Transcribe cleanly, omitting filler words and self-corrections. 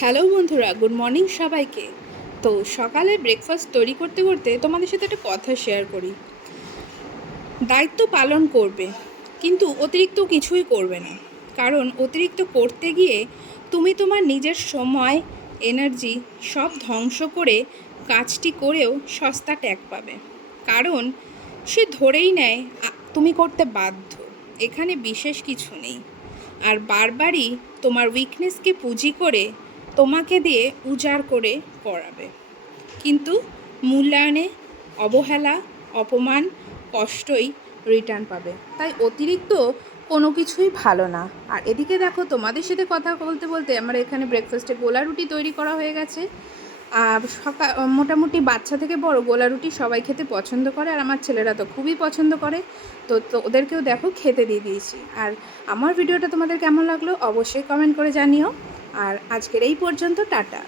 Hello বন্ধুরা, good morning সবাইকে। তো সকালে ব্রেকফাস্ট তৈরি করতে করতে তোমাদের সাথে একটা কথা শেয়ার করি। দায়িত্ব পালন করবে, কিন্তু অতিরিক্ত কিছুই করবে না। কারণ অতিরিক্ত করতে গিয়ে তুমি তোমার নিজের সময়, এনার্জি সব ধ্বংস করে কাজটি করেও সস্তা ট্যাগ পাবে। কারণ সে ধরেই নেয় তুমি করতে বাধ্য, এখানে বিশেষ কিছু নেই। আর বারবারই তোমার উইকনেসকে পুঁজি করে তোমাকে দিয়ে উজাড় করে করাবে, কিন্তু মূল্যায়নে অবহেলা, অপমান, কষ্টই রিটার্ন পাবে। তাই অতিরিক্ত কোনো কিছুই ভালো না। আর এদিকে দেখো, তোমাদের সাথে কথা বলতে বলতে আমার এখানে ব্রেকফাস্টে গোলা রুটি তৈরি করা হয়ে গেছে। আর মোটামুটি বাচ্চা থেকে বড় গোলা রুটি সবাই খেতে পছন্দ করে, আর আমার ছেলেরা তো খুবই পছন্দ করে। তো ওদেরকেও দেখো খেতে দিয়ে দিয়েছি। আর আমার ভিডিওটা তোমাদের কেমন লাগলো অবশ্যই কমেন্ট করে জানিও। আর আজকের এই পর্যন্ত, টাটা।